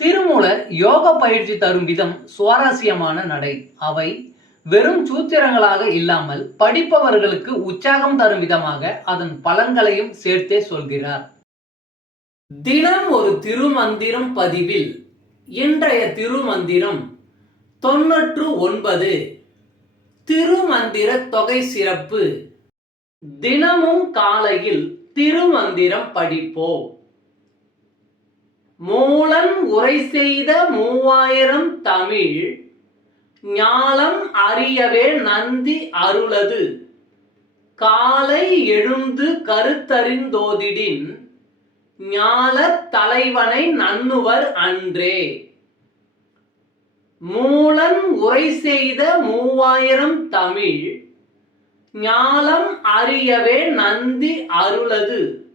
திருமூலர் யோக பயிற்சி தரும் விதம் சுவாரஸ்யமான நடை. அவை வெறும் சூத்திரங்களாக இல்லாமல் படிப்பவர்களுக்கு உற்சாகம் தரும் விதமாக அதன் பலன்களையும் சேர்த்தே சொல்கிறார். தினம் ஒரு திருமந்திரம் பதிவில் இன்றைய திருமந்திரம் தொன்னூற்று ஒன்பது. திருமந்திர தொகை சிறப்பு. தினமும் காலையில் திருமந்திரம் படிப்போம். மூலன் உரை செய்த மூவாயிரம் தமிழ் ஞாலம் அறியவே நந்தி அருளது. காலை எழுந்து கருத்தறிந்தோதிடின் ஞாலத் தலைவனை நன்னுவர் அன்றே. மூலன் உரை செய்த மூவாயிரம் தமிழ் ஞாலம் அறியவே நந்தி அருளது.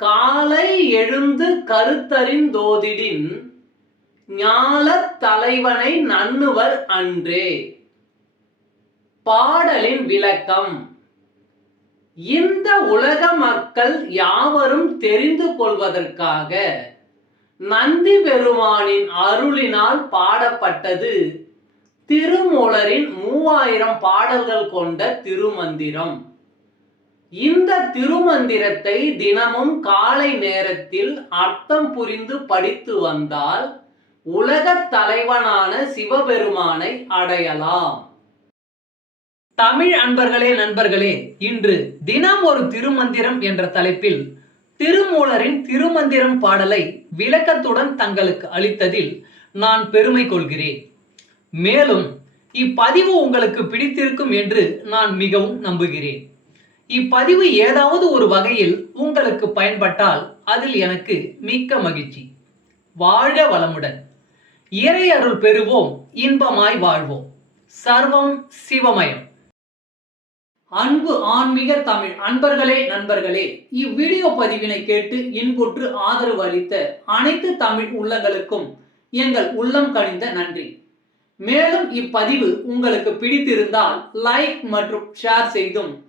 காலை எழுந்து கருத்தறிந்தோதிடின் ஞாலத் தலைவனை நன்னுவர் அன்றே. பாடலின் விளக்கம். இந்த உலக மக்கள் யாவரும் தெரிந்து கொள்வதற்காக நந்தி பெருமானின் அருளினால் பாடப்பட்டது திருமூலரின் மூவாயிரம் பாடல்கள் கொண்ட திருமந்திரம். இந்த திருமந்திரத்தை தினமும் காலை நேரத்தில் அர்த்தம் புரிந்து படித்து வந்தால் உலகத் தலைவனான சிவபெருமானை அடையலாம். தமிழ் அன்பர்களே நண்பர்களே இன்று தினம் ஒரு திருமந்திரம் என்ற தலைப்பில் திருமூலரின் திருமந்திரம் பாடலை விளக்கத்துடன் தங்களுக்கு அளித்ததில் நான் பெருமை கொள்கிறேன். மேலும் இப்பதிவு உங்களுக்கு பிடித்திருக்கும் என்று நான் மிகவும் நம்புகிறேன். இப்பதிவு ஏதாவது ஒரு வகையில் உங்களுக்கு பயன்பட்டால் அதில் எனக்கு மிக்க மகிழ்ச்சி. வாழ்க வளமுடன். இறை அருள் பெறுவோம் இன்பமாய் வாழ்வோம். சர்வம் சிவமயம். அன்பு ஆன்மீக தமிழ் அன்பர்களே நண்பர்களே இவ்வீடியோ பதிவினை கேட்டு இன்புற்று ஆதரவு அளித்த அனைத்து தமிழ் உள்ளங்களுக்கும் எங்கள் உள்ளம் கனிந்த நன்றி. மேலும் இப்பதிவு உங்களுக்கு பிடித்திருந்தால் லைக் மற்றும் ஷேர் செய்தும்